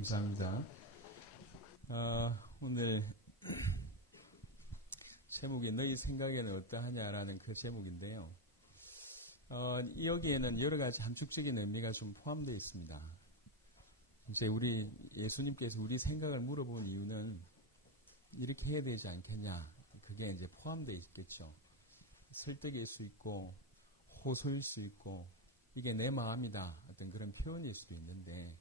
감사합니다. 오늘 제목이 너희 생각에는 어떠하냐라는 그 제목인데요. 여기에는 여러 가지 함축적인 의미가 좀 포함되어 있습니다. 이제 우리 예수님께서 우리 생각을 물어본 이유는 이렇게 해야 되지 않겠냐. 그게 이제 포함되어 있겠죠. 설득일 수 있고 호소일 수 있고 이게 내 마음이다. 어떤 그런 표현일 수도 있는데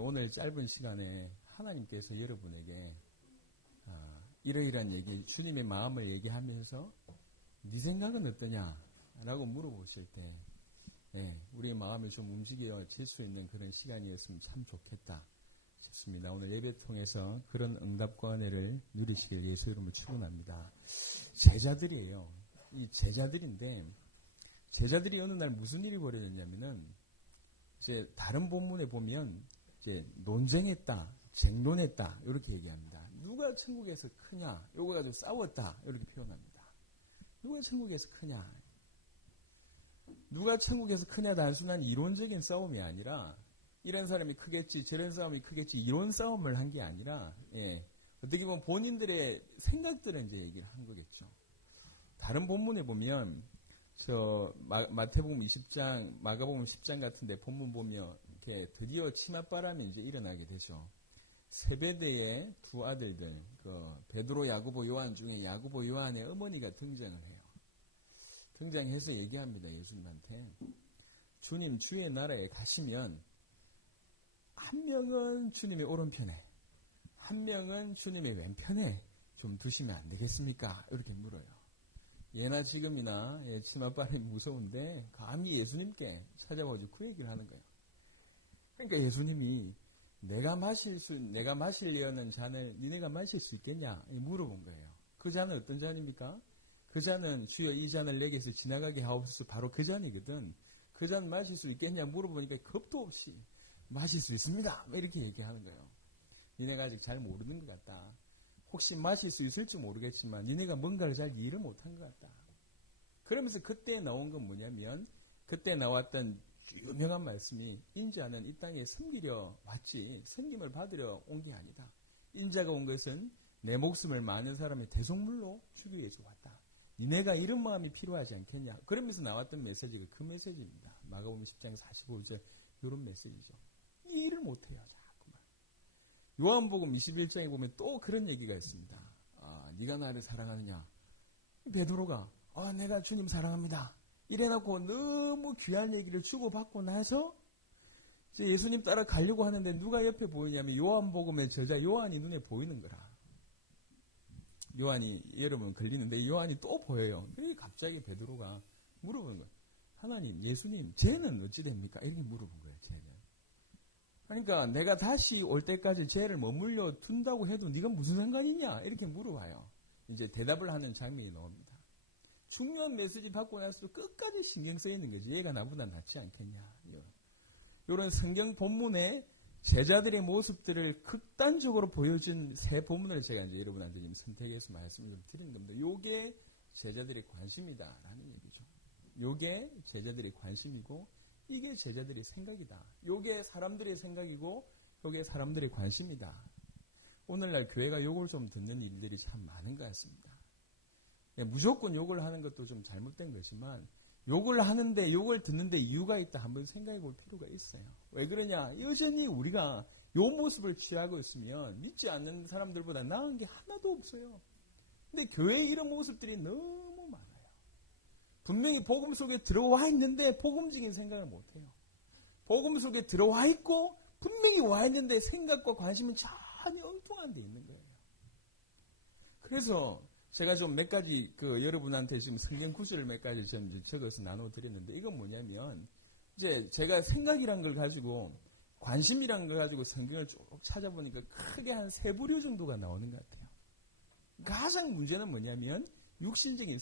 오늘 짧은 시간에 하나님께서 여러분에게 이러이러한 얘기, 주님의 마음을 얘기하면서 네 생각은 어떠냐라고 물어보실 때 우리의 마음이 좀 움직여질 수 있는 그런 시간이었으면 참 좋겠다 싶습니다. 오늘 예배 통해서 그런 응답과 은혜를 누리시길 예수 이름으로 축원합니다. 제자들이에요. 이 제자들인데 제자들이 어느 날 무슨 일이 벌어졌냐면은 이제 다른 본문에 보면 이제 논쟁했다, 쟁론했다 이렇게 얘기합니다. 누가 천국에서 크냐? 요거 가지고 싸웠다 이렇게 표현합니다. 누가 천국에서 크냐? 누가 천국에서 크냐 단순한 이론적인 싸움이 아니라 이런 사람이 크겠지, 저런 사람이 크겠지 이론 싸움을 한 게 아니라 어떻게 보면 본인들의 생각들을 이제 얘기를 한 거겠죠. 다른 본문에 보면 마태복음 20장, 마가복음 10장 같은데 본문 보면 이렇게 드디어 치맛바람이 이제 일어나게 되죠. 세베대의 두 아들들, 베드로, 야고보, 요한 중에 야고보, 요한의 어머니가 등장을 해요. 등장해서 얘기합니다. 예수님한테. 주님, 주의 나라에 가시면 한 명은 주님의 오른편에, 한 명은 주님의 왼편에 좀 두시면 안 되겠습니까? 이렇게 물어요. 예나 지금이나 치맛바람이 무서운데 감히 예수님께 찾아오지 그 얘기를 하는 거예요. 그러니까 예수님이 내가 마시려는 잔을 니네가 마실 수 있겠냐 물어본 거예요. 그 잔은 어떤 잔입니까? 그 잔은 주여 이 잔을 내게서 지나가게 하옵소서 바로 그 잔이거든. 그 잔 마실 수 있겠냐 물어보니까 겁도 없이 마실 수 있습니다. 이렇게 얘기하는 거예요. 니네가 아직 잘 모르는 것 같다. 혹시 마실 수 있을지 모르겠지만 니네가 뭔가를 잘 이해를 못한 것 같다. 그러면서 그때 나온 건 뭐냐면 그때 나왔던 유명한 말씀이 인자는 이 땅에 섬기려 왔지 섬김을 받으려 온 게 아니다. 인자가 온 것은 내 목숨을 많은 사람의 대속물로 주기 위해서 왔다. 니네가 이런 마음이 필요하지 않겠냐. 그러면서 나왔던 메시지가 그 메시지입니다. 마가복음 10장 45절 이런 메시지죠. 이해를 못해요. 요한복음 21장에 보면 또 그런 얘기가 있습니다. 네가 나를 사랑하느냐? 베드로가 내가 주님 사랑합니다. 이래놓고 너무 귀한 얘기를 주고받고 나서 이제 예수님 따라 가려고 하는데 누가 옆에 보이냐면 요한복음의 저자 요한이 눈에 보이는 거라. 요한이 여러분 걸리는데 요한이 또 보여요. 그래서 갑자기 베드로가 물어보는 거예요. 하나님, 예수님, 죄는 어찌 됩니까? 이렇게 물어본 거예요. 죄는. 그러니까 내가 다시 올 때까지 죄를 머물러 둔다고 해도 네가 무슨 상관이냐 이렇게 물어봐요. 이제 대답을 하는 장면이 나옵니다. 중요한 메시지 받고 나서도 끝까지 신경 쓰이는 거지. 얘가 나보다 낫지 않겠냐. 이런 성경 본문에 제자들의 모습들을 극단적으로 보여준 세 본문을 제가 이제 여러분한테 지금 선택해서 말씀을 좀 드리는 겁니다. 요게 제자들의 관심이다라는 얘기죠. 요게 제자들의 관심이고 이게 제자들의 생각이다. 요게 사람들의 생각이고 요게 사람들의 관심이다. 오늘날 교회가 요걸 좀 듣는 일들이 참 많은 것 같습니다. 무조건 요걸 하는 것도 좀 잘못된 거지만 요걸 하는데 요걸 듣는데 이유가 있다 한번 생각해 볼 필요가 있어요. 왜 그러냐? 여전히 우리가 요 모습을 취하고 있으면 믿지 않는 사람들보다 나은 게 하나도 없어요. 근데 교회에 이런 모습들이 너무 많아요. 분명히 복음 속에 들어와 있는데 복음적인 생각을 못해요. 복음 속에 들어와 있고 분명히 와 있는데 생각과 관심은 전혀 엉뚱한 데 있는 거예요. 그래서 제가 좀 몇 가지 여러분한테 지금 성경 구절을 몇 가지 좀 적어서 나눠드렸는데 이건 뭐냐면 이제 제가 생각이란 걸 가지고 관심이란 걸 가지고 성경을 쭉 찾아보니까 크게 한 세 부류 정도가 나오는 것 같아요. 가장 문제는 뭐냐면 육신적인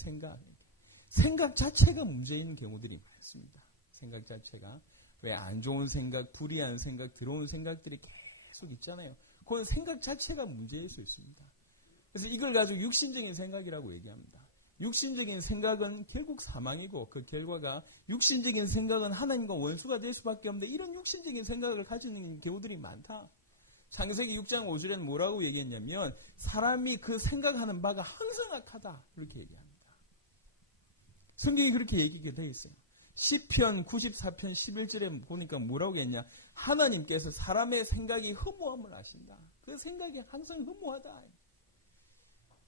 생각 자체가 문제인 경우들이 많습니다. 생각 자체가. 왜 안 좋은 생각, 불이한 생각, 들어온 생각들이 계속 있잖아요. 그건 생각 자체가 문제일 수 있습니다. 그래서 이걸 가지고 육신적인 생각이라고 얘기합니다. 육신적인 생각은 결국 사망이고 그 결과가 육신적인 생각은 하나님과 원수가 될 수밖에 없는데 이런 육신적인 생각을 가지는 경우들이 많다. 창세기 6장 5절에는 뭐라고 얘기했냐면 사람이 그 생각하는 바가 항상 악하다 이렇게 얘기합니다. 성경이 그렇게 얘기하게 되어 있어요. 시편 94편 11절에 보니까 뭐라고 했냐. 하나님께서 사람의 생각이 허무함을 아신다. 그 생각이 항상 허무하다.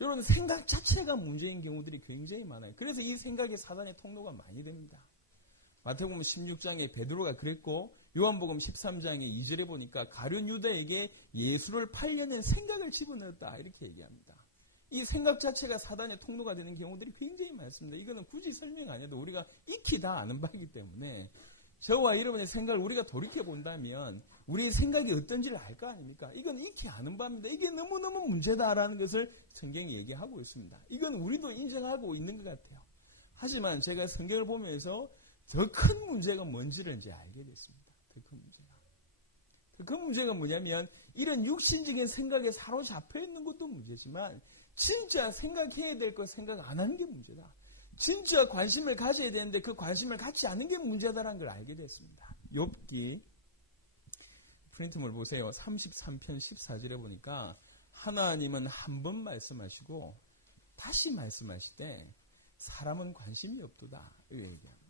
여러분 생각 자체가 문제인 경우들이 굉장히 많아요. 그래서 이 생각이 사단의 통로가 많이 됩니다. 마태복음 16장에 베드로가 그랬고 요한복음 13장의 2절에 보니까 가룟 유다에게 예수를 팔려는 생각을 집어넣었다 이렇게 얘기합니다. 이 생각 자체가 사단의 통로가 되는 경우들이 굉장히 많습니다. 이거는 굳이 설명 안 해도 우리가 익히 다 아는 바이기 때문에 저와 여러분의 생각을 우리가 돌이켜본다면 우리의 생각이 어떤지를 알 거 아닙니까? 이건 익히 아는 바입니다. 이게 너무너무 문제다라는 것을 성경이 얘기하고 있습니다. 이건 우리도 인정하고 있는 것 같아요. 하지만 제가 성경을 보면서 더 큰 문제가 뭔지를 이제 알게 됐습니다. 더 큰 문제가. 더 큰 문제가 뭐냐면 이런 육신적인 생각에 사로잡혀 있는 것도 문제지만 진짜 생각해야 될 거 생각 안 하는 게 문제다. 진짜 관심을 가져야 되는데 그 관심을 갖지 않는 게 문제다라는 걸 알게 됐습니다. 욥기 프린트물 보세요. 33편 14절에 보니까 하나님은 한 번 말씀하시고 다시 말씀하시되 사람은 관심이 없도다. 이렇게 얘기합니다.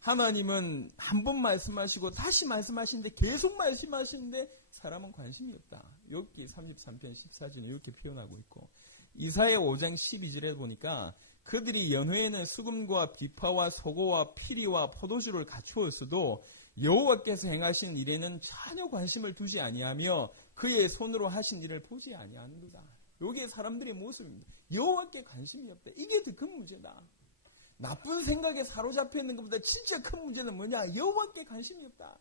하나님은 한 번 말씀하시고 다시 말씀하시는데 계속 말씀하시는데 사람은 관심이 없다. 욥기 33편 14절은 이렇게 표현하고 있고 이사야 5장 12절에 보니까 그들이 연회에는 수금과 비파와 소고와 피리와 포도주를 갖추었어도 여호와께서 행하신 일에는 전혀 관심을 두지 아니하며 그의 손으로 하신 일을 보지 아니하는도다. 이게 사람들의 모습입니다. 여호와께 관심이 없다. 이게 더 큰 문제다. 나쁜 생각에 사로잡혀 있는 것보다 진짜 큰 문제는 뭐냐? 여호와께 관심이 없다.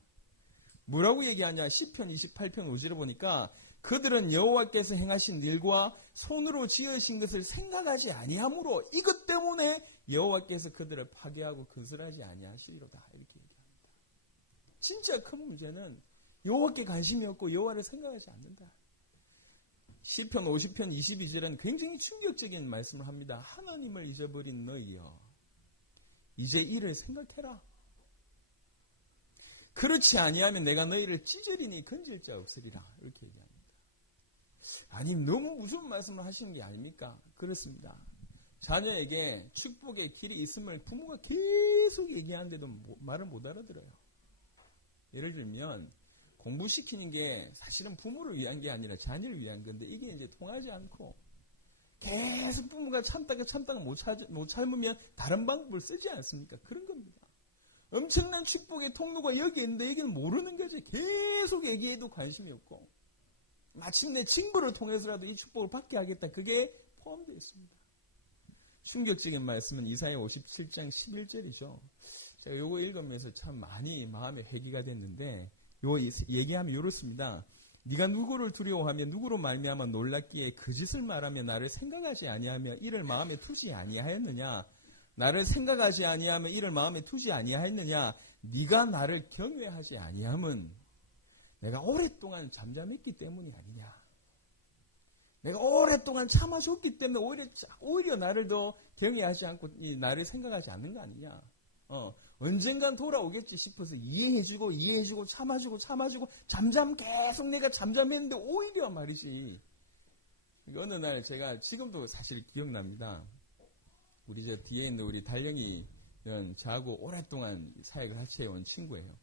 뭐라고 얘기하냐? 시편 28편 5절에 보니까 그들은 여호와께서 행하신 일과 손으로 지으신 것을 생각하지 아니하므로 이것 때문에 여호와께서 그들을 파괴하고 건설하지 아니하시리로다. 이렇게 얘기합니다. 진짜 큰 문제는 여호와께 관심이 없고 여호와를 생각하지 않는다. 시편 50편 22절은 굉장히 충격적인 말씀을 합니다. 하나님을 잊어버린 너희여 이제 이를 생각해라. 그렇지 아니하면 내가 너희를 찢으리니 건질 자 없으리라. 이렇게 얘기합니다. 아니 너무 무서운 말씀을 하시는 게 아닙니까? 그렇습니다. 자녀에게 축복의 길이 있음을 부모가 계속 얘기하는데도 말을 못 알아들어요. 예를 들면 공부시키는 게 사실은 부모를 위한 게 아니라 자녀를 위한 건데 이게 이제 통하지 않고 계속 부모가 참다가 못 참으면 다른 방법을 쓰지 않습니까? 그런 겁니다. 엄청난 축복의 통로가 여기 있는데 여기는 모르는 거죠. 계속 얘기해도 관심이 없고 마침내 징벌을 통해서라도 이 축복을 받게 하겠다. 그게 포함되어 있습니다. 충격적인 말씀은 이사야 57장 11절이죠. 제가 요거 읽으면서 참 많이 마음에 회개가 됐는데 요 얘기하면 이렇습니다. 네가 누구를 두려워하며 누구로 말미암아 놀랍기에 그 짓을 말하며 나를 생각하지 아니하며 이를 마음에 두지 아니하였느냐. 나를 생각하지 아니하며 이를 마음에 두지 아니하였느냐. 네가 나를 경외하지 아니함은 내가 오랫동안 잠잠했기 때문이 아니냐. 내가 오랫동안 참아줬기 때문에 오히려 나를 더 경외하지 않고 나를 생각하지 않는 거 아니냐. 언젠간 돌아오겠지 싶어서 이해해주고 참아주고 계속 내가 잠잠했는데 오히려 말이지. 어느 날 제가 지금도 사실 기억납니다. 우리 저 뒤에 있는 우리 달령이 저하고 오랫동안 사역을 같이 해온 친구예요.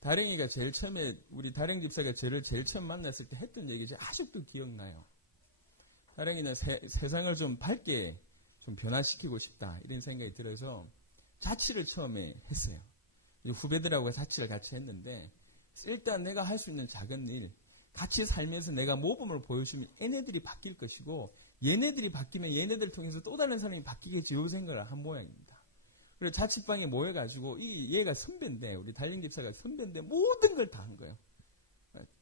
다령이가 제일 처음에 우리 다령 집사가 저를 제일 처음 만났을 때 했던 얘기 아직도 기억나요. 다령이는 세상을 좀 밝게 좀 변화시키고 싶다 이런 생각이 들어서 자취를 처음에 했어요. 후배들하고 자취를 같이 했는데 일단 내가 할 수 있는 작은 일 같이 살면서 내가 모범을 보여주면 얘네들이 바뀔 것이고 얘네들이 바뀌면 얘네들 통해서 또 다른 사람이 바뀌겠지 이 생각을 한 모양입니다. 그래서 자취방에 모여가지고 얘가 선배인데 우리 달령 집사가 선배인데 모든 걸 다 한 거예요.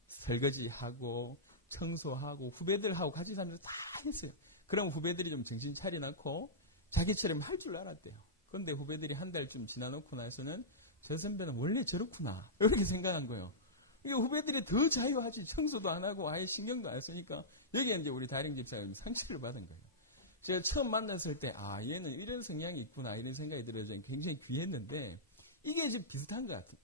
설거지하고 청소하고 후배들하고 같이 살면서 다 했어요. 그럼 후배들이 좀 정신 차려놓고 자기처럼 할 줄 알았대요. 그런데 후배들이 한 달쯤 지나놓고 나서는 저 선배는 원래 저렇구나 이렇게 생각한 거예요. 이게 후배들이 더 자유하지 청소도 안 하고 아예 신경도 안 쓰니까 여기에 이제 우리 다령 집사가 상처를 받은 거예요. 제가 처음 만났을 때, 얘는 이런 성향이 있구나, 이런 생각이 들어서 굉장히 귀했는데, 이게 지금 비슷한 것 같아요.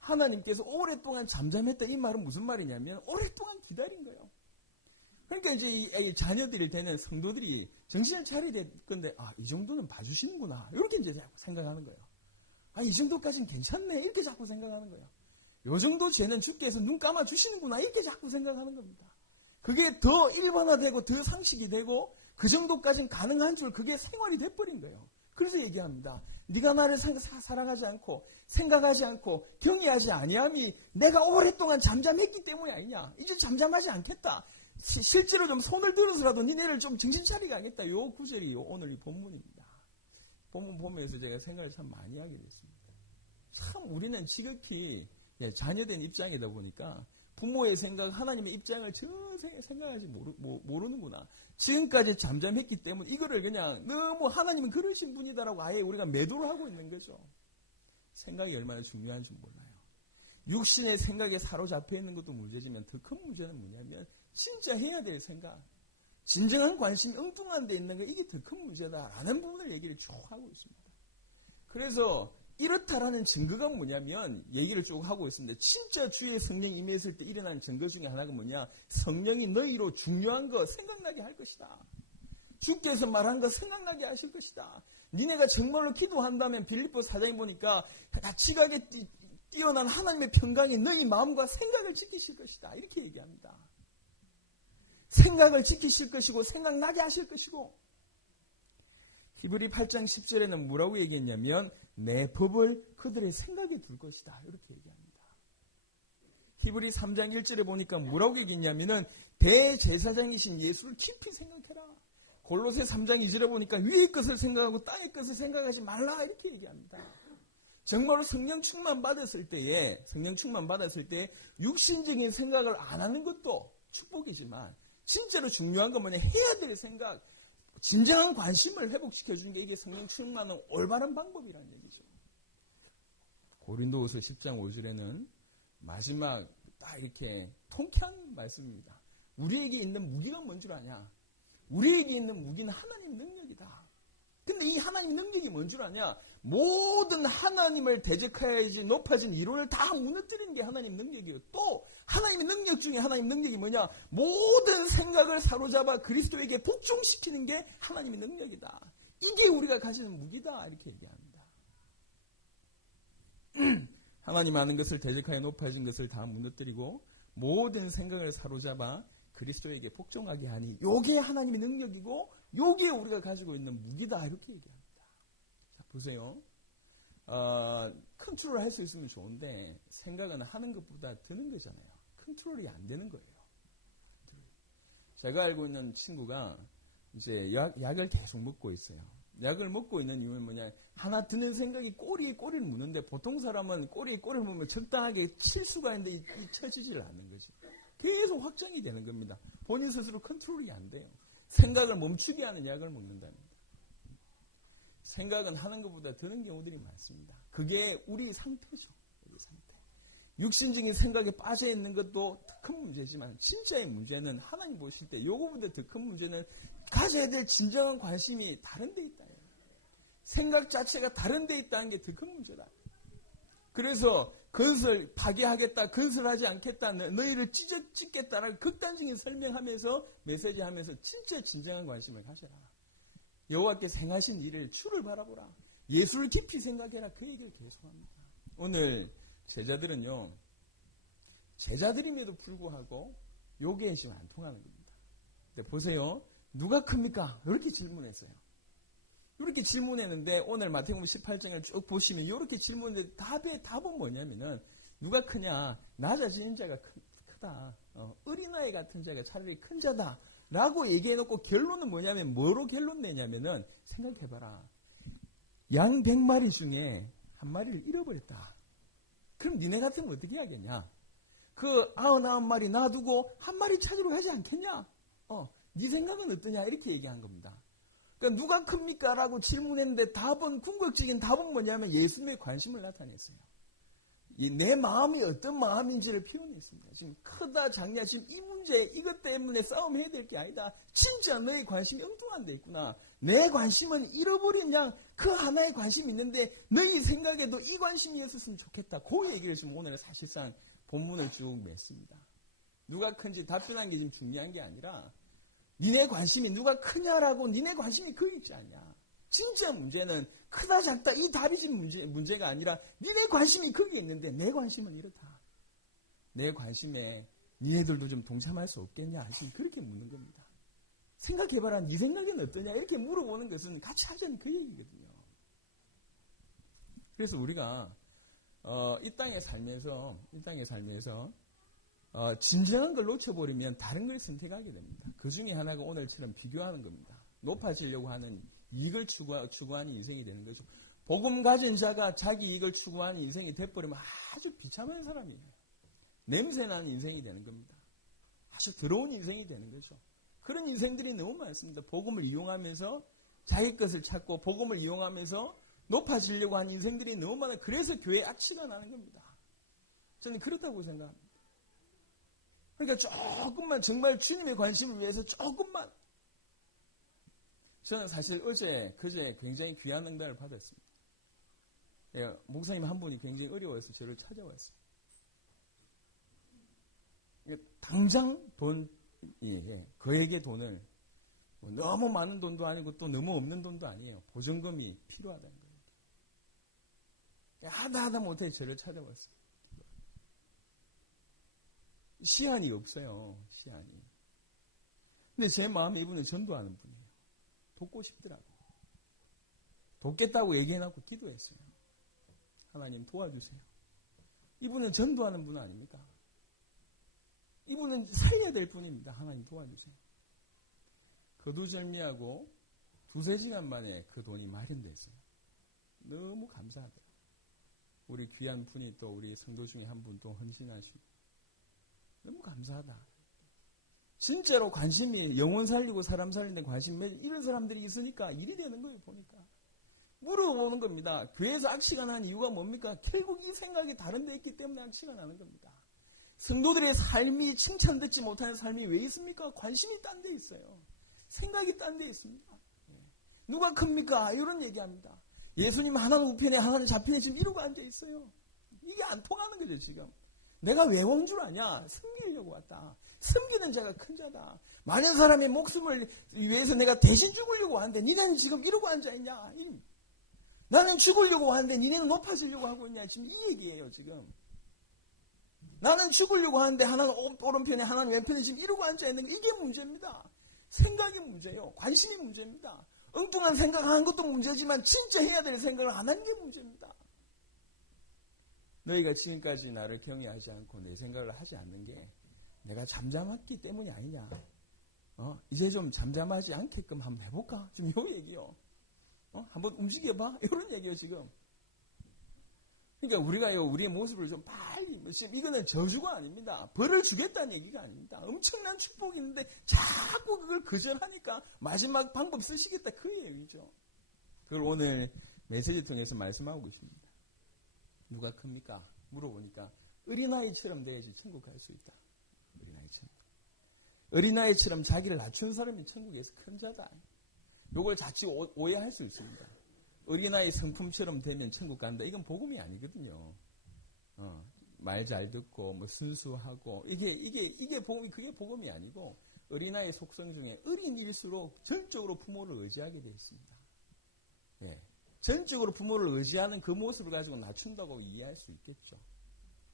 하나님께서 오랫동안 잠잠했다, 이 말은 무슨 말이냐면, 오랫동안 기다린 거예요. 그러니까 이제 이 자녀들이 되는 성도들이 정신을 차려야 될 건데, 이 정도는 봐주시는구나. 이렇게 이제 자꾸 생각하는 거예요. 이 정도까지는 괜찮네. 이렇게 자꾸 생각하는 거예요. 요 정도 죄는 주께서 눈 감아주시는구나. 이렇게 자꾸 생각하는 겁니다. 그게 더 일반화되고 더 상식이 되고 그 정도까지는 가능한 줄 그게 생활이 돼버린 거예요. 그래서 얘기합니다. 네가 나를 사랑하지 않고 생각하지 않고 경외하지 아니함이 내가 오랫동안 잠잠했기 때문이 아니냐. 이제 잠잠하지 않겠다. 실제로 좀 손을 들어서라도 니네를 좀 정신 차리게 하겠다. 요 구절이 오늘 이 본문입니다. 본문 보면서 제가 생각을 참 많이 하게 됐습니다. 참 우리는 지극히 자녀된 입장이다 보니까 부모의 생각, 하나님의 입장을 전혀 생각하지 모르는구나. 지금까지 잠잠했기 때문에 이거를 그냥 너무 하나님은 그러신 분이다라고 아예 우리가 매도를 하고 있는 거죠. 생각이 얼마나 중요한지 몰라요. 육신의 생각에 사로잡혀 있는 것도 문제지만 더 큰 문제는 뭐냐면 진짜 해야 될 생각, 진정한 관심이 엉뚱한 데 있는 거 이게 더 큰 문제다라는 부분을 얘기를 쭉 하고 있습니다. 그래서 이렇다라는 증거가 뭐냐면 얘기를 쭉 하고 있습니다. 진짜 주의 성령이 임했을 때 일어나는 증거 중에 하나가 뭐냐? 성령이 너희로 중요한 거 생각나게 할 것이다. 주께서 말한 거 생각나게 하실 것이다. 니네가 정말로 기도한다면 빌립보 4장에 보니까 지각에 뛰어난 하나님의 평강이 너희 마음과 생각을 지키실 것이다. 이렇게 얘기합니다. 생각을 지키실 것이고 생각나게 하실 것이고 히브리 8장 10절에는 뭐라고 얘기했냐면 내 법을 그들의 생각에 둘 것이다. 이렇게 얘기합니다. 히브리 3장 1절에 보니까 뭐라고 얘기했냐면은 대제사장이신 예수를 깊이 생각해라. 골로새 3장 2절에 보니까 위의 것을 생각하고 땅의 것을 생각하지 말라. 이렇게 얘기합니다. 정말로 성령 충만 받았을 때에 육신적인 생각을 안 하는 것도 축복이지만 진짜로 중요한 건 뭐냐? 해야 될 생각, 진정한 관심을 회복시켜주는 게 이게 성령 충만은 올바른 방법이라는 얘기죠. 고린도후서 10장 5절에는 마지막 딱 이렇게 통쾌한 말씀입니다. 우리에게 있는 무기가 뭔 줄 아냐? 우리에게 있는 무기는 하나님 능력이다. 근데 이 하나님 능력이 뭔 줄 아냐? 모든 하나님을 대적해야지 높아진 이론을 다 무너뜨리는 게 하나님 능력이에요. 또 하나님의 능력 중에 하나님 능력이 뭐냐? 모든 생각을 사로잡아 그리스도에게 복종시키는 게 하나님의 능력이다. 이게 우리가 가지는 무기다. 이렇게 얘기합니다. 하나님 아는 것을 대적하여 높아진 것을 다 무너뜨리고 모든 생각을 사로잡아 그리스도에게 복종하게 하니 요게 하나님의 능력이고 요게 우리가 가지고 있는 무기다. 이렇게 얘기합니다. 자, 보세요. 컨트롤 할 수 있으면 좋은데 생각은 하는 것보다 드는 거잖아요. 컨트롤이 안 되는 거예요. 제가 알고 있는 친구가 이제 약을 계속 먹고 있어요. 약을 먹고 있는 이유는 뭐냐? 하나 드는 생각이 꼬리에 꼬리를 무는데 보통 사람은 꼬리에 꼬리를 무면 적당하게 칠 수가 있는데 쳐지질 않는 거지. 계속 확장이 되는 겁니다. 본인 스스로 컨트롤이 안 돼요. 생각을 멈추게 하는 약을 먹는답니다. 생각은 하는 것보다 드는 경우들이 많습니다. 그게 우리 상태죠. 우리 상태. 육신적인 생각에 빠져 있는 것도 더 큰 문제지만 진짜의 문제는 하나님 보실 때 요거보다 더 큰 문제는 가져야 될 진정한 관심이 다른 데 있다. 생각 자체가 다른 데 있다는 게 더 큰 문제다. 그래서 건설 파괴하겠다, 건설하지 않겠다, 너희를 찢겠다라는 극단적인 설명하면서 메시지하면서 진짜 진정한 관심을 가져라. 여호와께서 행하신 일을 주를 바라보라. 예수를 깊이 생각해라. 그 얘기를 계속합니다. 오늘 제자들은요. 제자들임에도 불구하고 요게 지금 안 통하는 겁니다. 근데 보세요. 누가 큽니까? 이렇게 질문했어요. 이렇게 질문했는데 오늘 마태복음 18장을 쭉 보시면 이렇게 질문했는데 답은 뭐냐면은 누가 크냐? 낮아지는 자가 크다. 어린아이 같은 자가 차라리 큰 자다. 라고 얘기해놓고 결론은 뭐냐면 뭐로 결론 내냐면은 생각해봐라. 양 100마리 중에 한 마리를 잃어버렸다. 그럼 니네 같으면 어떻게 하겠냐? 그 99마리 놔두고 한 마리 찾으러 가지 않겠냐? 네 생각은 어떠냐? 이렇게 얘기한 겁니다. 그러니까 누가 큽니까? 라고 질문했는데 궁극적인 답은 뭐냐면 예수님의 관심을 나타냈어요. 내 마음이 어떤 마음인지를 표현했습니다. 지금 크다 작냐, 지금 이 문제, 이것 때문에 싸움해야 될 게 아니다. 진짜 너의 관심이 엉뚱한 데 있구나. 내 관심은 잃어버린 양 그 하나의 관심이 있는데 너희 생각에도 이 관심이었으면 좋겠다. 그 얘기를 지금 오늘 사실상 본문을 쭉 맺습니다. 누가 큰지 답변한 게 지금 중요한 게 아니라 니네 관심이 누가 크냐라고 니네 관심이 거기 있지 않냐. 진짜 문제는 크다 작다 이 답이 지금 문제가 아니라 니네 관심이 거기에 있는데 내 관심은 이렇다. 내 관심에 니네들도 좀 동참할 수 없겠냐. 지금 그렇게 묻는 겁니다. 생각해봐라. 네 생각에는 어떠냐. 이렇게 물어보는 것은 같이 하자는 그 얘기거든요. 그래서 우리가 이 땅에 살면서 진정한 걸 놓쳐버리면 다른 걸 선택하게 됩니다. 그 중에 하나가 오늘처럼 비교하는 겁니다. 높아지려고 하는 이익을 추구하는 인생이 되는 거죠. 복음 가진 자가 자기 이익을 추구하는 인생이 돼버리면 아주 비참한 사람이에요. 냄새나는 인생이 되는 겁니다. 아주 더러운 인생이 되는 거죠. 그런 인생들이 너무 많습니다. 복음을 이용하면서 자기 것을 찾고 복음을 이용하면서 높아지려고 하는 인생들이 너무 많아요. 그래서 교회에 악취가 나는 겁니다. 저는 그렇다고 생각합니다. 그러니까 조금만 정말 주님의 관심을 위해서 조금만. 저는 사실 그제 굉장히 귀한 응답을 받았습니다. 목사님 한 분이 굉장히 어려워서 저를 찾아왔어요. 당장 그에게 돈을 너무 많은 돈도 아니고 또 너무 없는 돈도 아니에요. 보증금이 필요하다는 거예요. 하다 못해 저를 찾아왔어요. 시한이 없어요. 시한이. 근데 제 마음에 이분은 전도하는 분이에요. 돕고 싶더라고. 돕겠다고 얘기해놓고 기도했어요. 하나님 도와주세요. 이분은 전도하는 분 아닙니까? 이분은 살려야 될 분입니다. 하나님 도와주세요. 거두절미하고 2-3시간 만에 그 돈이 마련됐어요. 너무 감사하더라고요. 우리 귀한 분이 또 우리 성도 중에 한 분 또 헌신하시고 너무 감사하다. 진짜로 관심이 영혼 살리고 사람 살리는 데 관심 이런 사람들이 있으니까 일이 되는 거예요. 보니까 물어보는 겁니다. 교회에서 악취가 나는 이유가 뭡니까? 결국 이 생각이 다른 데 있기 때문에 악취가 나는 겁니다. 성도들의 삶이 칭찬듣지 못하는 삶이 왜 있습니까? 관심이 딴 데 있어요. 생각이 딴 데 있습니다. 누가 큽니까? 이런 얘기합니다. 예수님 하나는 우편에 하나는 좌편에 지금 이러고 앉아 있어요. 이게 안 통하는 거죠. 지금 내가 왜 온 줄 아냐? 섬기려고 왔다. 섬기는 자가 큰 자다. 많은 사람의 목숨을 위해서 내가 대신 죽으려고 하는데 니네는 지금 이러고 앉아있냐? 나는 죽으려고 하는데 니네는 높아지려고 하고 있냐? 지금 이 얘기예요. 지금 나는 죽으려고 하는데 하나는 오른편에 하나는 왼편에 지금 이러고 앉아있는 게 이게 문제입니다. 생각이 문제예요. 관심이 문제입니다. 엉뚱한 생각을 하는 것도 문제지만 진짜 해야 될 생각을 안 하는 게 문제입니다. 너희가 지금까지 나를 경외하지 않고 내 생각을 하지 않는 게 내가 잠잠했기 때문이 아니냐. 이제 좀 잠잠하지 않게끔 한번 해볼까? 지금 요 얘기요. 한번 움직여봐? 이런 얘기요, 지금. 그러니까 우리의 모습을 좀 빨리, 지금 이거는 저주가 아닙니다. 벌을 주겠다는 얘기가 아닙니다. 엄청난 축복이 있는데 자꾸 그걸 거절하니까 마지막 방법 쓰시겠다. 그 얘기죠. 그걸 오늘 메시지 통해서 말씀하고 계십니다. 누가 큽니까? 물어보니까 어린아이처럼 돼야지 천국 갈 수 있다. 어린아이처럼 자기를 낮춘 사람이 천국에서 큰 자다. 요걸 자칫 오해할 수 있습니다. 어린아이 성품처럼 되면 천국 간다. 이건 복음이 아니거든요. 말 잘 듣고 뭐 순수하고 이게 복음이 그게 복음이 아니고 어린아이의 속성 중에 어린일수록 전적으로 부모를 의지하게 되어 있습니다. 예. 전적으로 부모를 의지하는 그 모습을 가지고 낮춘다고 이해할 수 있겠죠.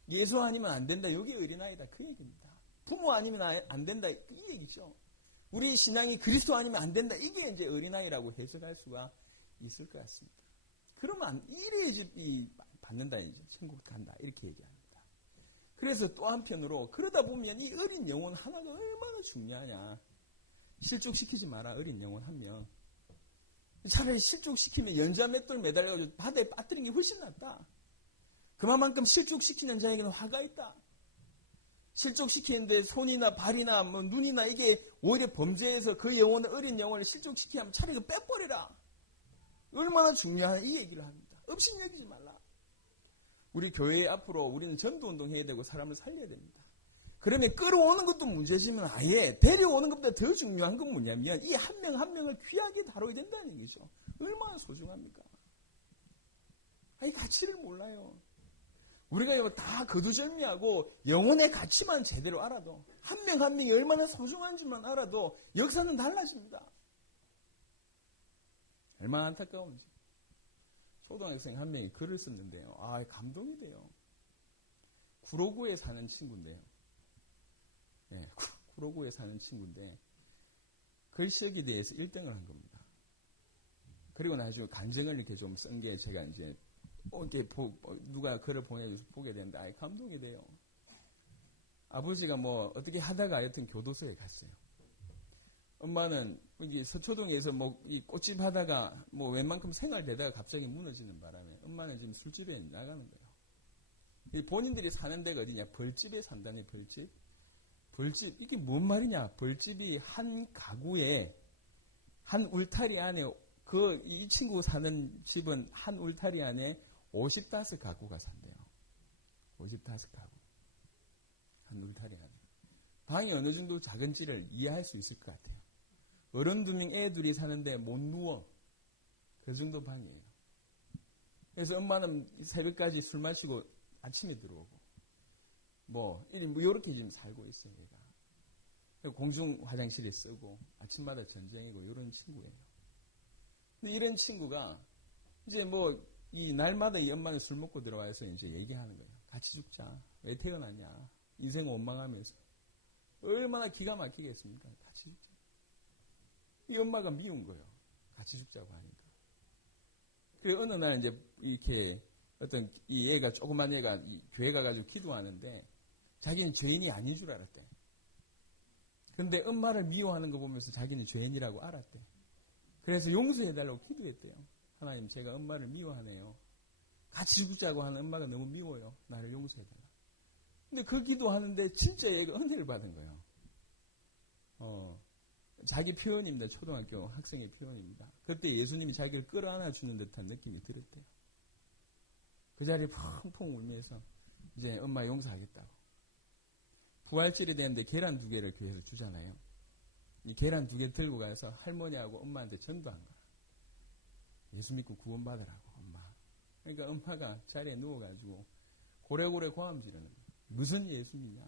예수 아니면 안 된다. 여기 어린아이다. 그 얘기입니다. 부모 아니면 안 된다. 이 얘기죠. 우리 신앙이 그리스도 아니면 안 된다. 이게 이제 어린아이라고 해석할 수가 있을 것 같습니다. 그러면 이래야지 받는다. 이제 천국 간다. 이렇게 얘기합니다. 그래서 또 한편으로 그러다 보면 이 어린 영혼 하나가 얼마나 중요하냐. 실족시키지 마라. 어린 영혼 한 명. 차라리 실족시키면 연자맷돌 매달려가지고 바다에 빠뜨리는 게 훨씬 낫다. 그만큼 실족시키는 자에게는 화가 있다. 실족시키는데 손이나 발이나 뭐 눈이나 이게 오히려 범죄해서 그 영혼을 어린 영혼을 실족시키면 차라리 그 빼버리라. 얼마나 중요한 이 얘기를 합니다. 업신여기지 말라. 우리 교회 앞으로 우리는 전도운동 해야 되고 사람을 살려야 됩니다. 그러면 끌어오는 것도 문제지만 아예 데려오는 것보다 더 중요한 건 뭐냐면 이 한 명 한 명을 귀하게 다뤄야 된다는 얘기죠. 얼마나 소중합니까? 이 가치를 몰라요. 우리가 이거 다 거두절미하고 영혼의 가치만 제대로 알아도 한 명 한 명이 얼마나 소중한지만 알아도 역사는 달라집니다. 얼마나 안타까운지. 초등학생 한 명이 글을 썼는데요. 감동이 돼요. 구로구에 사는 친구인데요. 네, 구로구에 사는 친구인데 글쓰기에 대해서 1등을 한 겁니다. 그리고 나중에 간증을 이렇게 좀 쓴 게 제가 이제 이렇게 누가 글을 보내줘서 보게 되는데 감동이 돼요. 아버지가 뭐 어떻게 하다가 여튼 교도소에 갔어요. 엄마는 여기 서초동에서 이 꽃집 하다가 웬만큼 생활되다가 갑자기 무너지는 바람에 엄마는 지금 술집에 나가는 거예요. 본인들이 사는 데가 어디냐? 벌집에 산다네, 벌집. 벌집, 이게 뭔 말이냐? 벌집이 한 가구에, 한 울타리 안에, 이 친구 사는 집은 한 울타리 안에 55가구가 산대요. 55가구. 한 울타리 안에. 방이 어느 정도 작은지를 이해할 수 있을 것 같아요. 어른 2명, 애 2이 사는데 못 누워. 그 정도 방이에요. 그래서 엄마는 새벽까지 술 마시고 아침에 들어오고. 요렇게 지금 살고 있어요, 얘가. 공중 화장실에 쓰고, 아침마다 전쟁이고, 이런 친구예요. 근데 이런 친구가, 이제 이 날마다 이 엄마는 술 먹고 들어와서 이제 얘기하는 거예요. 같이 죽자. 왜 태어났냐. 인생 원망하면서. 얼마나 기가 막히겠습니까? 같이 죽자. 이 엄마가 미운 거예요. 같이 죽자고 하니까. 그래, 어느 날 이제 이렇게 이 애가, 조그만 애가 교회 가가지고 기도하는데 자기는 죄인이 아닌 줄 알았대. 근데 엄마를 미워하는 거 보면서 자기는 죄인이라고 알았대. 그래서 용서해달라고 기도했대요. 하나님, 제가 엄마를 미워하네요. 같이 죽자고 하는 엄마가 너무 미워요. 나를 용서해달라. 근데 그 기도하는데 진짜 얘가 은혜를 받은 거예요. 자기 표현입니다. 초등학교 학생의 표현입니다. 그때 예수님이 자기를 끌어안아 주는 듯한 느낌이 들었대요. 그 자리에 펑펑 울면서 이제 엄마 용서하겠다고. 부활절이 되는데 계란 2개를 교회에서 주잖아요. 이 계란 2개 들고 가서 할머니하고 엄마한테 전도한 거야. 예수 믿고 구원받으라고, 엄마. 그러니까 엄마가 자리에 누워가지고 고래고래 고함 지르는 거야. 무슨 예수 믿냐?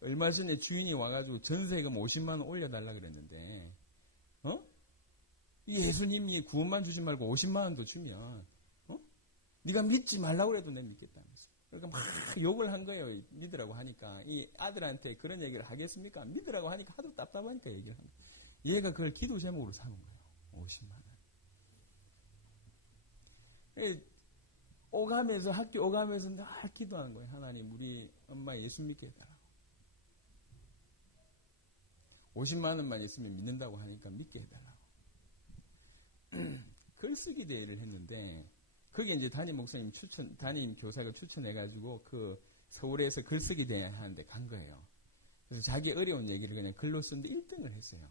얼마 전에 주인이 와가지고 전세금 50만 원 올려달라 그랬는데, 이 예수님이 구원만 주지 말고 50만 원도 주면, 네가 믿지 말라고 해도 내가 믿겠다면서. 그러니까 막 욕을 한 거예요. 믿으라고 하니까. 이 아들한테 그런 얘기를 하겠습니까? 믿으라고 하니까 하도 답답하니까 얘기를 합니다. 얘가 그걸 기도 제목으로 삼은 거예요. 50만 원. 오가면서, 학교 오가면서 늘 기도하는 거예요. 하나님, 우리 엄마 예수 믿게 해달라고. 50만 원만 있으면 믿는다고 하니까 믿게 해달라고. 글쓰기 대회를 했는데, 그게 이제 담임 목사님 담임 교사가 추천해가지고 서울에서 글쓰기 대회 하는데 간 거예요. 그래서 자기 어려운 얘기를 그냥 글로 쓰는데 1등을 했어요.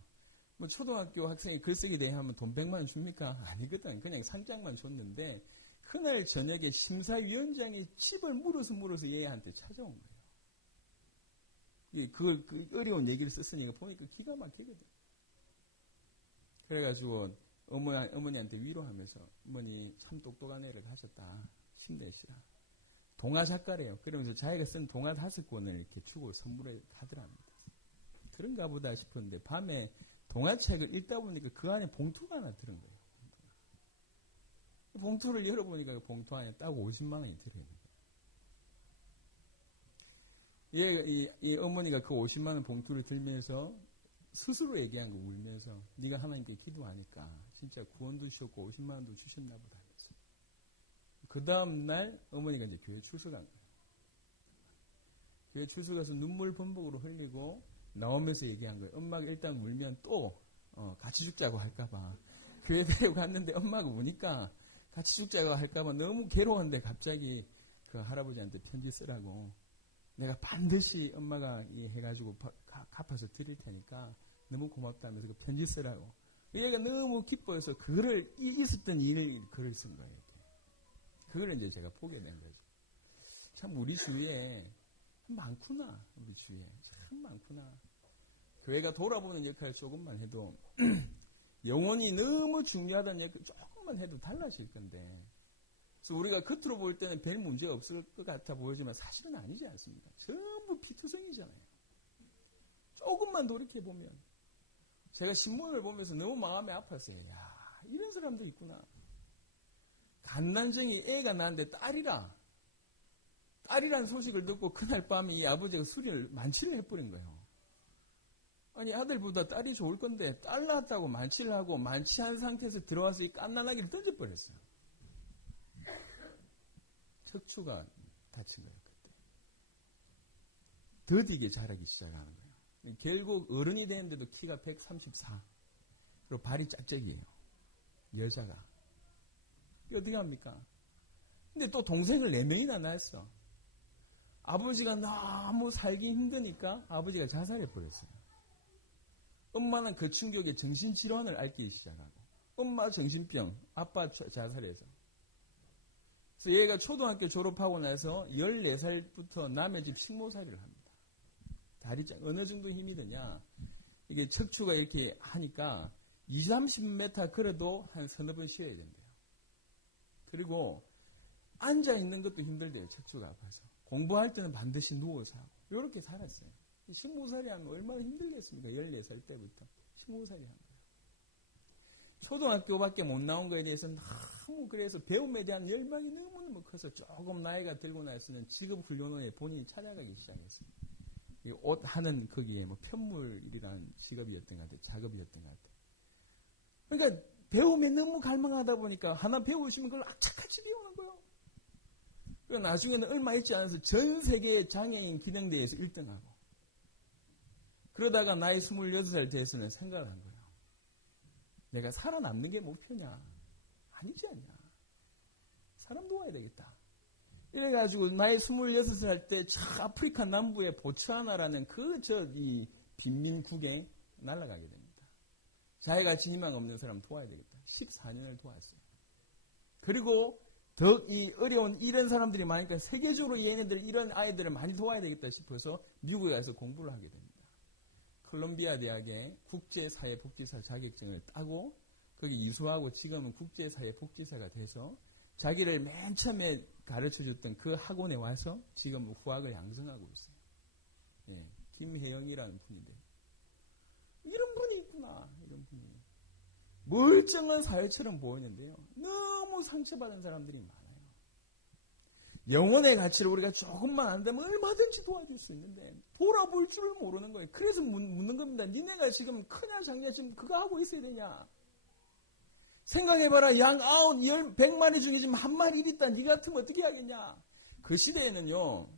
초등학교 학생이 글쓰기 대회 하면 돈 100만 원 줍니까? 아니거든. 그냥 상장만 줬는데, 그날 저녁에 심사위원장이 집을 물어서 얘한테 찾아온 거예요. 그 어려운 얘기를 썼으니까 보니까 기가 막히거든. 그래가지고 어머니한테 위로하면서 어머니 참 똑똑한 애를 가졌다. 힘내시라. 동화 작가래요. 그러면서 자기가 쓴 동화 5권을 이렇게 주고 선물을 하더랍니다. 그런가 보다 싶었는데 밤에 동화책을 읽다 보니까 그 안에 봉투가 하나 들은 거예요. 봉투를 열어보니까 그 봉투 안에 딱 50만 원이 들어있는 거예요. 이 어머니가 그 50만 원 봉투를 들면서 스스로 얘기한 거 울면서 네가 하나님께 기도하니까 진짜 구원도 주셨고 50만 원도 주셨나 보다 하면서. 그 다음 날 어머니가 이제 교회 출석한 거예요. 교회 출석해서 눈물 범벅으로 흘리고 나오면서 얘기한 거예요. 엄마가 일단 울면 또 같이 죽자고 할까봐 교회 데려갔는데 엄마가 우니까 같이 죽자고 할까봐 너무 괴로웠는데 갑자기 그 할아버지한테 편지 쓰라고 내가 반드시 엄마가 해가지고 갚아서 드릴 테니까 너무 고맙다면서 그 편지 쓰라고. 얘가 너무 기뻐해서 그거를 있었던 일을 글을 쓴 거예요. 그걸 이제 제가 보게 된 거죠. 참 우리 주위에 많구나. 우리 주위에 참 많구나. 교회가 돌아보는 역할 조금만 해도 영혼이 너무 중요하다는 역할 조금만 해도 달라질 건데, 그래서 우리가 겉으로 볼 때는 별 문제 없을 것 같아 보이지만 사실은 아니지 않습니까? 전부 피투성이잖아요. 조금만 돌이켜보면, 제가 신문을 보면서 너무 마음이 아팠어요. 야, 이런 사람도 있구나. 갓난쟁이 애가 낳았는데 딸이란 소식을 듣고 그날 밤에 이 아버지가 만취를 해버린 거예요. 아니, 아들보다 딸이 좋을 건데 딸 낳았다고 만취를 하고 만취한 상태에서 들어와서 이 갓난아기를 던져버렸어요. 척추가 다친 거예요. 그때 더디게 자라기 시작하는 거예요. 결국 어른이 되는데도 키가 134, 그리고 발이 짝짝이에요. 여자가. 어떻게 합니까? 근데 또 동생을 4명이나 낳았어. 아버지가 너무 살기 힘드니까 아버지가 자살해버렸어요. 엄마는 그 충격에 정신질환을 앓기 시작하고, 엄마 정신병, 아빠 자살해서. 그래서 얘가 초등학교 졸업하고 나서 14살부터 남의 집 식모살이를 합니다. 다리 어느 정도 힘이 드냐? 이게 척추가 이렇게 하니까 20-30m 걸어도 한 서너 번 쉬어야 된대요. 그리고 앉아있는 것도 힘들대요. 척추가 아파서. 공부할 때는 반드시 누워서 하고. 이렇게 살았어요. 식모살이 하면 얼마나 힘들겠습니까? 14살 때부터 식모살이 한 거예요. 초등학교밖에 못 나온 거에 대해서는 너무, 그래서 배움에 대한 열망이 너무너무 커서 조금 나이가 들고 나서는 직업훈련원에 본인이 찾아가기 시작했어요. 이 옷 하는 거기에 뭐 편물이라는 직업이었던 것 같아요. 작업이었던 것 같아요. 그러니까 배움에 너무 갈망하다 보니까 하나 배우시면 그걸 악착같이 배우는 거예요. 그러니까 나중에는 얼마 있지 않아서 전 세계 장애인 기능대회에서 1등하고, 그러다가 나이 26살 돼서는 생각을 한 거예요. 내가 살아남는 게 목표냐? 아니지 않냐. 사람 도와야 되겠다. 이래가지고 나이 26살 때 아프리카 남부의 보츠와나라는 이 빈민국에 날아가게 됩니다. 자기같이 희망 없는 사람 도와야 되겠다. 14년을 도왔어요. 그리고 더 이 어려운 이런 사람들이 많으니까 세계적으로 얘네들 이런 아이들을 많이 도와야 되겠다 싶어서 미국에 가서 공부를 하게 됩니다. 콜롬비아 대학에 국제사회복지사 자격증을 따고 거기 이수하고 지금은 국제사회복지사가 돼서 자기를 맨 처음에 가르쳐줬던 그 학원에 와서 지금 후학을 양성하고 있어요. 예, 김혜영이라는 분인데, 이런 분이 있구나. 이런 분이. 멀쩡한 사회처럼 보이는데요. 너무 상처받은 사람들이 많아요. 영혼의 가치를 우리가 조금만 안다면 얼마든지 도와줄 수 있는데 돌아볼 줄을 모르는 거예요. 그래서 묻는 겁니다. 니네가 지금 크냐 작냐 지금 그거 하고 있어야 되냐. 생각해봐라. 양 100마리 중에 지금 한 마리 있다. 니 같으면 어떻게 하겠냐. 그 시대에는요.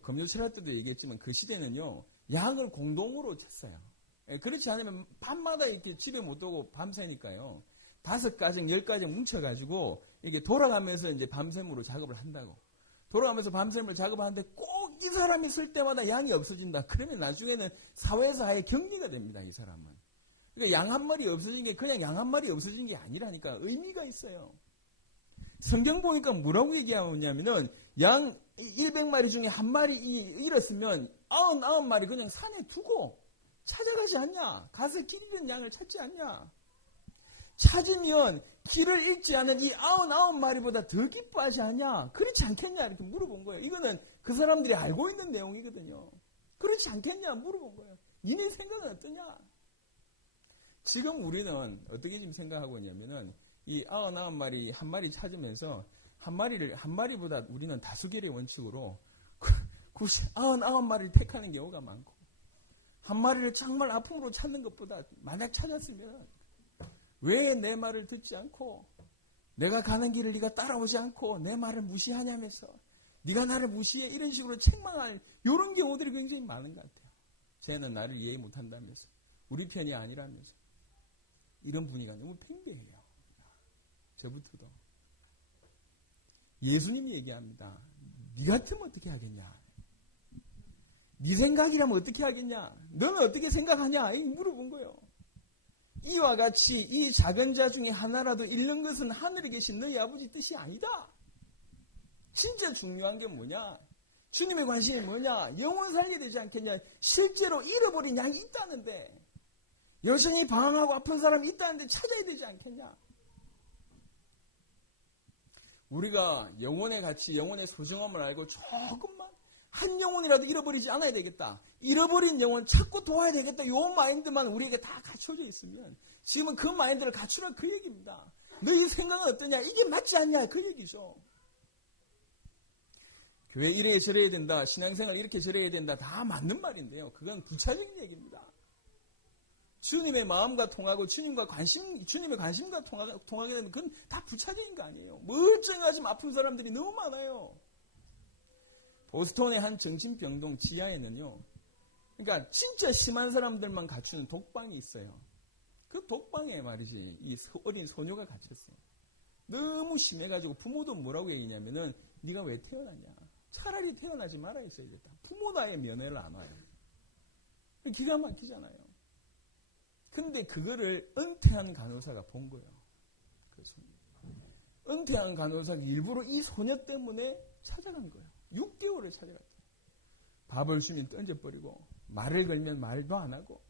금요철 할 때도 얘기했지만 그 시대는요. 양을 공동으로 쳤어요. 그렇지 않으면 밤마다 이렇게 집에 못 오고 밤새니까요. 5가정, 10가정 뭉쳐가지고 이게 돌아가면서 이제 밤샘으로 작업을 한다고. 돌아가면서 밤샘을 작업하는데 꼭 이 사람이 쓸 때마다 양이 없어진다. 그러면 나중에는 사회에서 아예 격리가 됩니다. 이 사람은. 그러니까 양 한 마리 없어진 게 그냥 양 한 마리 없어진 게 아니라니까 의미가 있어요. 성경 보니까 뭐라고 얘기하냐면은 양 100마리 중에 한 마리 잃었으면 99마리 그냥 산에 두고 찾아가지 않냐? 가서 길 잃은 양을 찾지 않냐? 찾으면 길을 잃지 않은 이 99마리보다 더 기뻐하지 않냐? 그렇지 않겠냐? 이렇게 물어본 거예요. 이거는 그 사람들이 알고 있는 내용이거든요. 그렇지 않겠냐? 물어본 거예요. 니네 생각은 어떠냐? 지금 우리는 어떻게 지금 생각하고 있냐면은 이 99마리 한 마리 찾으면서 한 마리보다 우리는 다수결의 원칙으로 99마리를 택하는 경우가 많고, 한 마리를 정말 아픔으로 찾는 것보다 만약 찾았으면 왜 내 말을 듣지 않고 내가 가는 길을 네가 따라오지 않고 내 말을 무시하냐면서 네가 나를 무시해 이런 식으로 책망할 이런 경우들이 굉장히 많은 것 같아요. 쟤는 나를 이해 못한다면서 우리 편이 아니라면서 이런 분위기가 너무 팽배해요. 저부터도. 예수님이 얘기합니다. 네 같으면 어떻게 하겠냐? 네 생각이라면 어떻게 하겠냐? 너는 어떻게 생각하냐? 물어본 거예요. 이와 같이 이 작은 자 중에 하나라도 잃는 것은 하늘에 계신 너희 아버지 뜻이 아니다. 진짜 중요한 게 뭐냐? 주님의 관심이 뭐냐? 영혼 살려야 되지 않겠냐? 실제로 잃어버린 양이 있다는데, 여전히 방황하고 아픈 사람이 있다는데 찾아야 되지 않겠냐? 우리가 영혼의 가치, 영혼의 소중함을 알고 조금만 한 영혼이라도 잃어버리지 않아야 되겠다. 잃어버린 영혼 찾고 도와야 되겠다. 요 마인드만 우리에게 다 갖춰져 있으면 지금은 그 마인드를 갖추라 그 얘기입니다. 너희 생각은 어떠냐? 이게 맞지 않냐? 그 얘기죠. 교회 이래 저래야 된다. 신앙생활 이렇게 저래야 된다. 다 맞는 말인데요. 그건 부차적인 얘기입니다. 주님의 마음과 통하고 주님의 관심과 통하게 되면 그건 다 부차적인 거 아니에요. 멀쩡하지만 아픈 사람들이 너무 많아요. 보스턴의 한 정신병동 지하에는요. 그러니까 진짜 심한 사람들만 갖추는 독방이 있어요. 그 독방에 말이지 이 어린 소녀가 갇혔어요. 너무 심해가지고 부모도 뭐라고 얘기냐면은 네가 왜 태어났냐. 차라리 태어나지 말아 있어야겠다. 부모 나의 면회를 안 와요. 기가 막히잖아요. 근데 그거를 은퇴한 간호사가 본 거예요. 그 소녀. 은퇴한 간호사가 일부러 이 소녀 때문에 찾아간 거예요. 6개월을 찾아갔어요. 밥을 주면 던져버리고 말을 걸면 말도 안 하고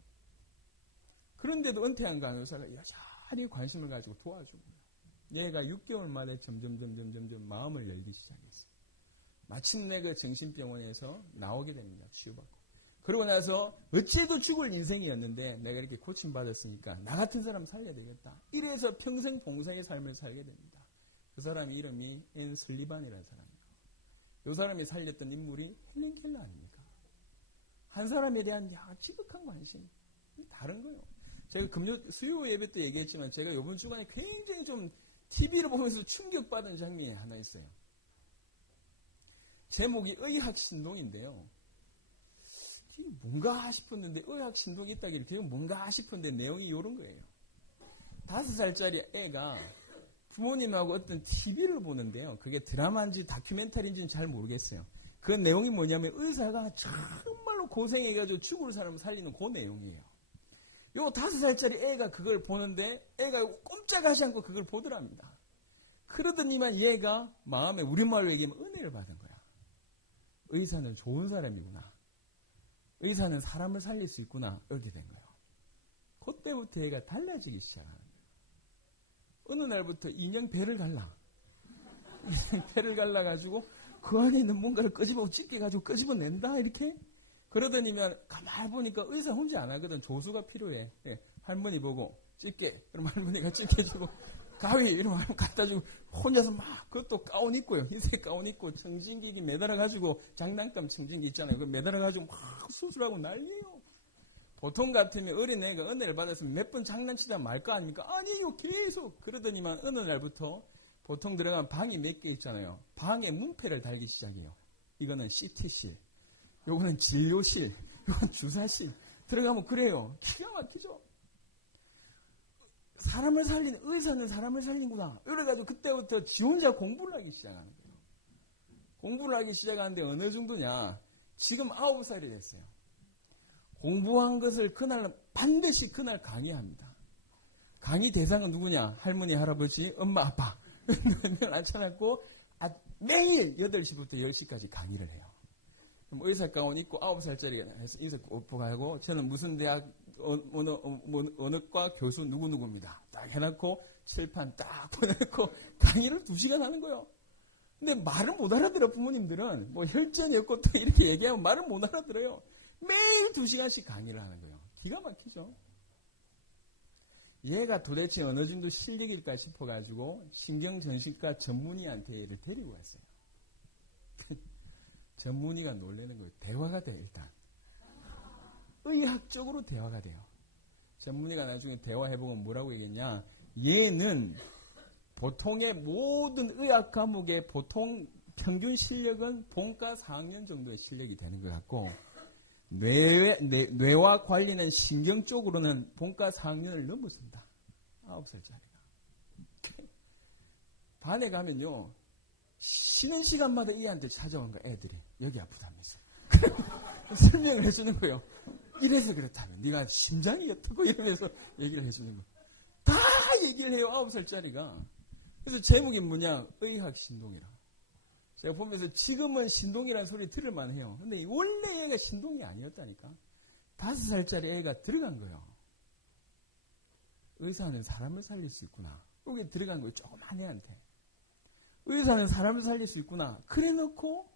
그런데도 은퇴한 간호사가 여전히 관심을 가지고 도와준 거예요. 얘가 6개월 만에 점점 마음을 열기 시작했어요. 마침내 그 정신병원에서 나오게 됩니다. 치유받고. 그러고 나서 어찌해도 죽을 인생이었는데 내가 이렇게 고침받았으니까 나 같은 사람 살려야 되겠다. 이래서 평생 봉사의 삶을 살게 됩니다. 그 사람 이름이 앤 슬리반이라는 사람이에요. 이 사람이 살렸던 인물이 헬렌 켈러 아닙니까? 한 사람에 대한 지극한 관심. 다른 거예요. 제가 수요 예배 때 얘기했지만 제가 이번 주간에 굉장히 좀 TV를 보면서 충격받은 장면이 하나 있어요. 제목이 의학신동인데요. 뭔가 싶었는데 의학신동이 있다길래 그게 뭔가 싶은데 내용이 이런 거예요. 5살짜리 애가 부모님하고 어떤 TV를 보는데요. 그게 드라마인지 다큐멘터리인지는 잘 모르겠어요. 그 내용이 뭐냐면 의사가 정말로 고생해가지고 죽을 사람을 살리는 그 내용이에요. 요 5살짜리 애가 그걸 보는데 애가 꼼짝하지 않고 그걸 보더랍니다. 그러더니만 얘가 마음에 우리말로 얘기하면 은혜를 받은 거야. 의사는 좋은 사람이구나. 의사는 사람을 살릴 수 있구나. 이렇게 된 거예요. 그때부터 얘가 달라지기 시작하는 거예요. 어느 날부터 인형 배를 갈라. 배를 갈라가지고 그 안에 있는 뭔가를 찢겨가지고 끄집어낸다. 이렇게. 그러더니면 가만히 보니까 의사 혼자 안 하거든. 조수가 필요해. 네, 할머니 보고 찢게. 그럼 할머니가 찢겨주고 가위 이러면 갖다 주고 혼자서 막 그것도 가운 입고요. 흰색 가운 입고 청진기기 매달아가지고 장난감 청진기 있잖아요. 그 매달아가지고 막 수술하고 난리예요. 보통 같으면 어린애가 은혜를 받았으면 몇 번 장난치다 말 거 아닙니까? 아니에요. 계속. 그러더니만 어느 날부터 보통 들어가면 방이 몇 개 있잖아요. 방에 문패를 달기 시작해요. 이거는 CT실, 요거는 진료실, 요건 주사실. 들어가면 그래요. 기가 막히죠. 사람을 살린 의사는 사람을 살린구나. 이래가지고 그때부터 지 혼자 공부를 하기 시작하는 거예요. 공부를 하기 시작하는데 어느 정도냐. 지금 9살이 됐어요. 공부한 것을 반드시 그날 강의합니다. 강의 대상은 누구냐? 할머니, 할아버지, 엄마, 아빠. 몇 앉혀놨고 매일 8시부터 10시까지 강의를 해요. 그럼 의사 가운 입고 9살짜리가 해서 인사 오프 가고 저는 무슨 대학 어느 과 교수 누구누구입니다. 딱 해놓고 칠판 딱 보내놓고 강의를 2시간 하는 거예요. 근데 말을 못 알아들어. 부모님들은 뭐 혈전이 없고 또 이렇게 얘기하면 말을 못 알아들어요. 매일 2시간씩 강의를 하는 거예요. 기가 막히죠. 얘가 도대체 어느 정도 실력일까 싶어가지고 신경정신과 전문의한테 얘를 데리고 왔어요. 전문의가 놀라는 거예요. 대화가 돼 일단. 의학적으로 대화가 돼요. 전문의가 나중에 대화해보면 뭐라고 얘기했냐. 얘는 보통의 모든 의학 과목의 보통 평균 실력은 본과 4학년 정도의 실력이 되는 것 같고 뇌와 관련된 신경 쪽으로는 본과 4학년을 넘었습니다. 9살짜리가. 반에 가면요. 쉬는 시간마다 얘한테 찾아오는 거야. 애들이. 여기 아프다면서. 설명을 해주는 거예요. 이래서 그렇다면 네가 심장이 어떻고 이러면서 얘기를 해주는 거예요. 다 얘기를 해요. 9살짜리가. 그래서 제목이 뭐냐. 의학신동이라. 제가 보면서 지금은 신동이라는 소리 들을만 해요. 근데 원래 애가 신동이 아니었다니까. 5살짜리 애가 들어간 거예요. 의사는 사람을 살릴 수 있구나. 여기 들어간 거예요. 조그만 애한테. 의사는 사람을 살릴 수 있구나. 그래 놓고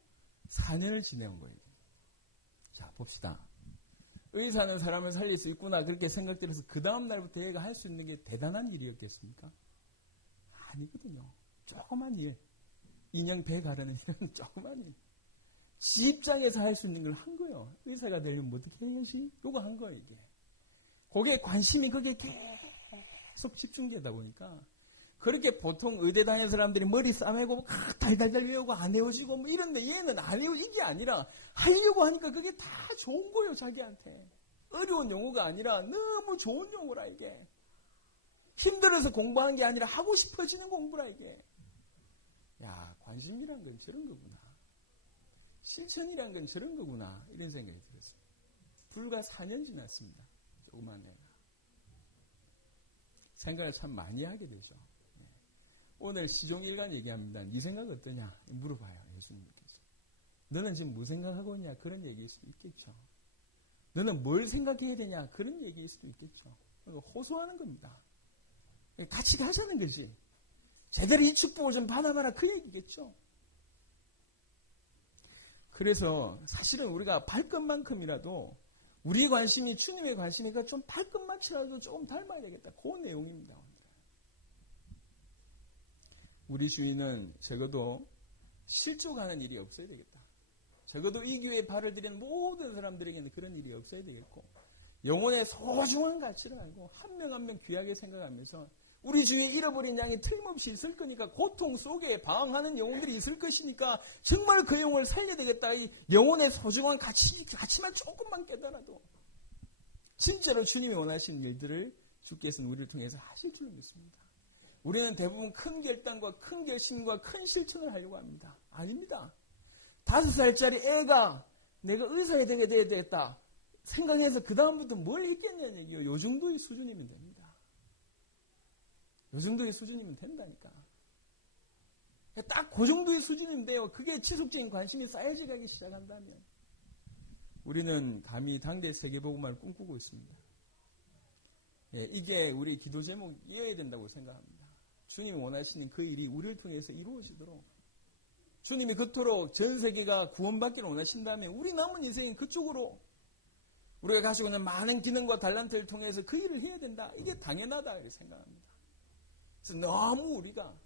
4년을 지내온 거예요. 자, 봅시다. 의사는 사람을 살릴 수 있구나. 그렇게 생각들어서 그 다음 날부터 얘가 할 수 있는 게 대단한 일이었겠습니까? 아니거든요. 조그만 일. 인형 배 가르는 이런 조그만 일. 지 입장에서 할 수 있는 걸 한 거예요. 의사가 되려면 뭐 어떻게 해야지? 요거 한 거예요, 이게. 거기에 관심이 그게 계속 집중되다 보니까 그렇게 보통 의대 다니는 사람들이 머리 싸매고 달달달 외우고 안 외우시고 뭐 이런데 얘는 안 외우 이게 아니라 하려고 하니까 그게 다 좋은 거예요, 자기한테. 어려운 용어가 아니라 너무 좋은 용어라, 이게. 힘들어서 공부하는 게 아니라 하고 싶어지는 공부라, 이게. 야, 관심이란 건 저런 거구나. 실천이란 건 저런 거구나. 이런 생각이 들었어요. 불과 4년 지났습니다. 조그만 애가. 생각을 참 많이 하게 되죠. 오늘 시종일관 얘기합니다. 네 생각 어떠냐? 물어봐요. 예수님께서. 너는 지금 뭐 생각하고 있냐? 그런 얘기일 수도 있겠죠. 너는 뭘 생각해야 되냐? 그런 얘기일 수도 있겠죠. 호소하는 겁니다. 같이 가자는 거지. 제대로 이 축복을 좀 받아봐라. 그 얘기겠죠. 그래서 사실은 우리가 발끝만큼이라도 우리의 관심이 주님의 관심이니까 좀 발끝만치라도 조금 닮아야 되겠다. 그 내용입니다. 우리 주인은 적어도 실족하는 일이 없어야 되겠다. 적어도 이 교회에 발을 들이는 모든 사람들에게는 그런 일이 없어야 되겠고 영혼의 소중한 가치를 알고 한 명 한 명 귀하게 생각하면서 우리 주위에 잃어버린 양이 틀림없이 있을 거니까 고통 속에 방황하는 영혼들이 있을 것이니까 정말 그 영혼을 살려야 되겠다. 이 영혼의 소중한 가치만 조금만 깨달아도 진짜로 주님이 원하시는 일들을 주께서는 우리를 통해서 하실 줄 믿습니다. 우리는 대부분 큰 결단과 큰 결심과 큰 실천을 하려고 합니다. 아닙니다. 5살짜리 애가 내가 의사가 되게 돼야 되겠다 생각해서 그 다음부터 뭘 했겠냐는 얘기요. 요 정도의 수준이면 됩니다. 요 정도의 수준이면 된다니까. 딱 그 정도의 수준인데요. 그게 지속적인 관심이 쌓여져 가기 시작한다면 우리는 감히 당대 세계복음화를 꿈꾸고 있습니다. 이게 우리 기도 제목이어야 된다고 생각합니다. 주님이 원하시는 그 일이 우리를 통해서 이루어지도록 주님이 그토록 전 세계가 구원받기를 원하신다면 우리 남은 인생은 그쪽으로 우리가 가지고 있는 많은 기능과 달란트를 통해서 그 일을 해야 된다. 이게 당연하다 이렇게 생각합니다. 그래서 너무 우리가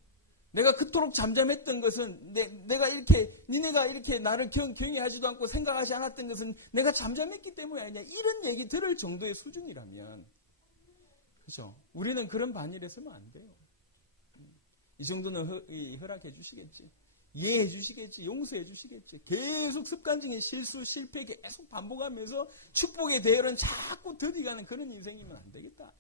내가 그토록 잠잠했던 것은 내가 이렇게 니네가 이렇게 나를 경외하지도 않고 생각하지 않았던 것은 내가 잠잠했기 때문이 아니냐 이런 얘기 들을 정도의 수준이라면 그렇죠? 우리는 그런 반일에서는 안 돼요. 이 정도는 허락해 주시겠지. 이해해 주시겠지. 용서해 주시겠지. 계속 습관적인 실수, 실패 계속 반복하면서 축복의 대열은 자꾸 더디가는 그런 인생이면 안 되겠다.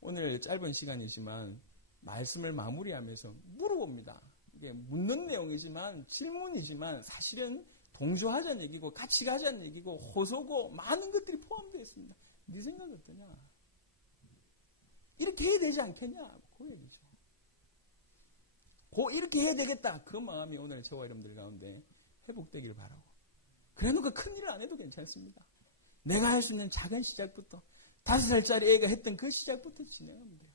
오늘 짧은 시간이지만 말씀을 마무리하면서 물어봅니다. 이게 묻는 내용이지만 질문이지만 사실은 동조하자는 얘기고 같이 가자는 얘기고 호소고 많은 것들이 포함되어 있습니다. 네 생각 어떠냐? 이렇게 해야 되지 않겠냐? 그 얘기죠. 이렇게 해야 되겠다. 그 마음이 오늘 저와 여러분들 가운데 회복되기를 바라고. 그래놓고 큰일을 안 해도 괜찮습니다. 내가 할 수 있는 작은 시작부터 5살짜리 애가 했던 그 시작부터 진행하면 돼요.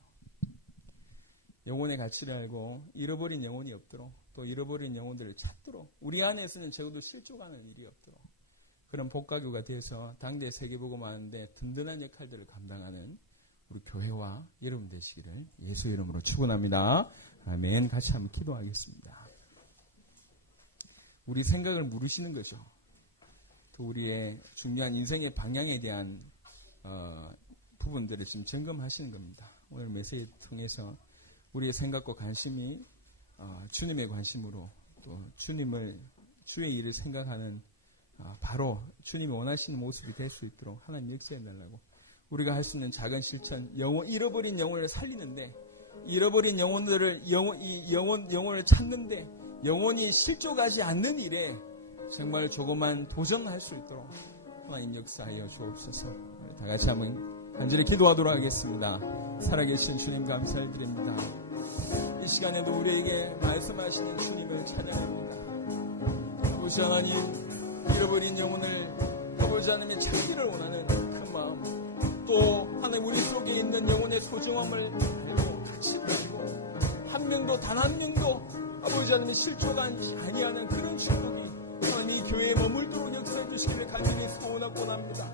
영혼의 가치를 알고 잃어버린 영혼이 없도록 또 잃어버린 영혼들을 찾도록 우리 안에서는 적어도 실족하는 일이 없도록 그런 복가교가 돼서 당대 세계복음화하는데 든든한 역할들을 감당하는 우리 교회와 여러분 되시기를 예수 이름으로 축원합니다. 아멘. 같이 한번 기도하겠습니다. 우리 생각을 물으시는 거죠. 또 우리의 중요한 인생의 방향에 대한 부분들을 지금 점검하시는 겁니다. 오늘 메시지 통해서 우리의 생각과 관심이 주님의 관심으로 또 주의 일을 생각하는 바로 주님이 원하시는 모습이 될 수 있도록 하나님 역사해달라고 우리가 할 수 있는 작은 실천, 잃어버린 영혼을 살리는데 잃어버린 영혼을 찾는데 영혼이 실족하지 않는 일에 정말 조그만 도전할 수 있도록 하나님 역사하여 주옵소서. 다 같이 한번 간절히 기도하도록 하겠습니다. 살아계신 주님 감사드립니다. 이 이 시간에도 우리에게 말씀하시는 주님을 찬양합니다. 아버지 하나님, 잃어버린 영혼을 아버지 하나님의 찾기를 원하는 그 마음, 또 하나님 우리 속에 있는 영혼의 소중함을 알고 같이 가지고 한 명도 단 한 명도 아버지 하나님의 실족하지 아니하는 그런 축복이 하나님 이 교회에 머물도록 역사해 주시기를 간절히 소원하고 합니다.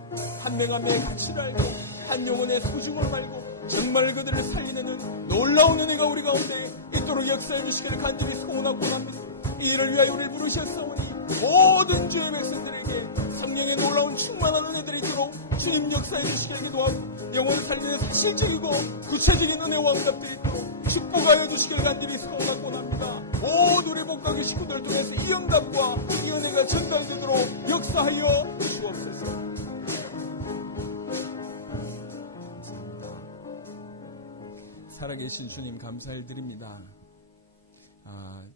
한 명 한 명의 가치를 알고 한 영혼의 소중함을 알고 정말 그들을 살리는 놀라운 은혜가 우리 가운데 있도록 역사해 주시기를 간절히 소원하고 합니다. 이 일을 위하여 우리를 부르셨사오니 모든 주의 백성들에게 성령의 놀라운 충만한 은혜들이 있도록 주님 역사해 주시기를 기도하고 영혼 살리는 사실적이고 구체적인 은혜와 응답들이 있도록 축복하여 주시기를 간절히 소원하고 합니다. 모든 우리 목각의 식구들을 통해서 이 영감과 이 은혜가 전달되도록 역사하여 주옵소서. 살아계신 주님 감사를 드립니다.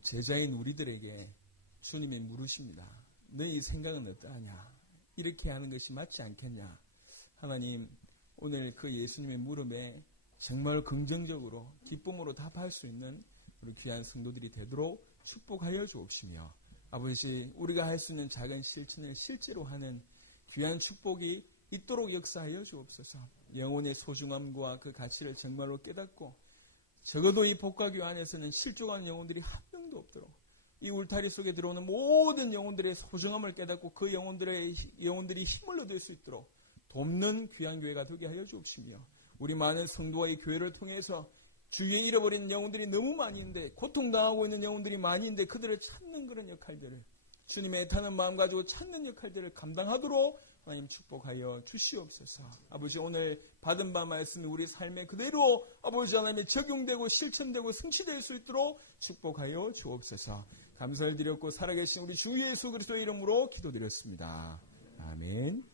제자인 우리들에게 주님이 물으십니다. 너희 생각은 어떠하냐? 이렇게 하는 것이 맞지 않겠냐? 하나님, 오늘 그 예수님의 물음에 정말 긍정적으로 기쁨으로 답할 수 있는 우리 귀한 성도들이 되도록 축복하여 주옵시며, 아버지, 우리가 할 수 있는 작은 실천을 실제로 하는 귀한 축복이 있도록 역사하여 주옵소서. 영혼의 소중함과 그 가치를 정말로 깨닫고 적어도 이 복과교 안에서는 실족하는 영혼들이 한 명도 없도록 이 울타리 속에 들어오는 모든 영혼들의 소중함을 깨닫고 그 영혼들이 힘을 얻을 수 있도록 돕는 귀한 교회가 되게 하여 주옵시며, 우리 많은 성도와 이 교회를 통해서 주위에 잃어버린 영혼들이 너무 많이 있는데, 고통당하고 있는 영혼들이 많이 있는데 그들을 찾는 그런 역할들을, 주님의 애타는 마음 가지고 찾는 역할들을 감당하도록 하나님 축복하여 주시옵소서. 아버지, 오늘 받은 바 말씀이 우리 삶에 그대로 아버지 하나님이 적용되고 실천되고 성취될 수 있도록 축복하여 주옵소서. 감사를 드렸고 살아계신 우리 주 예수 그리스도의 이름으로 기도드렸습니다. 아멘.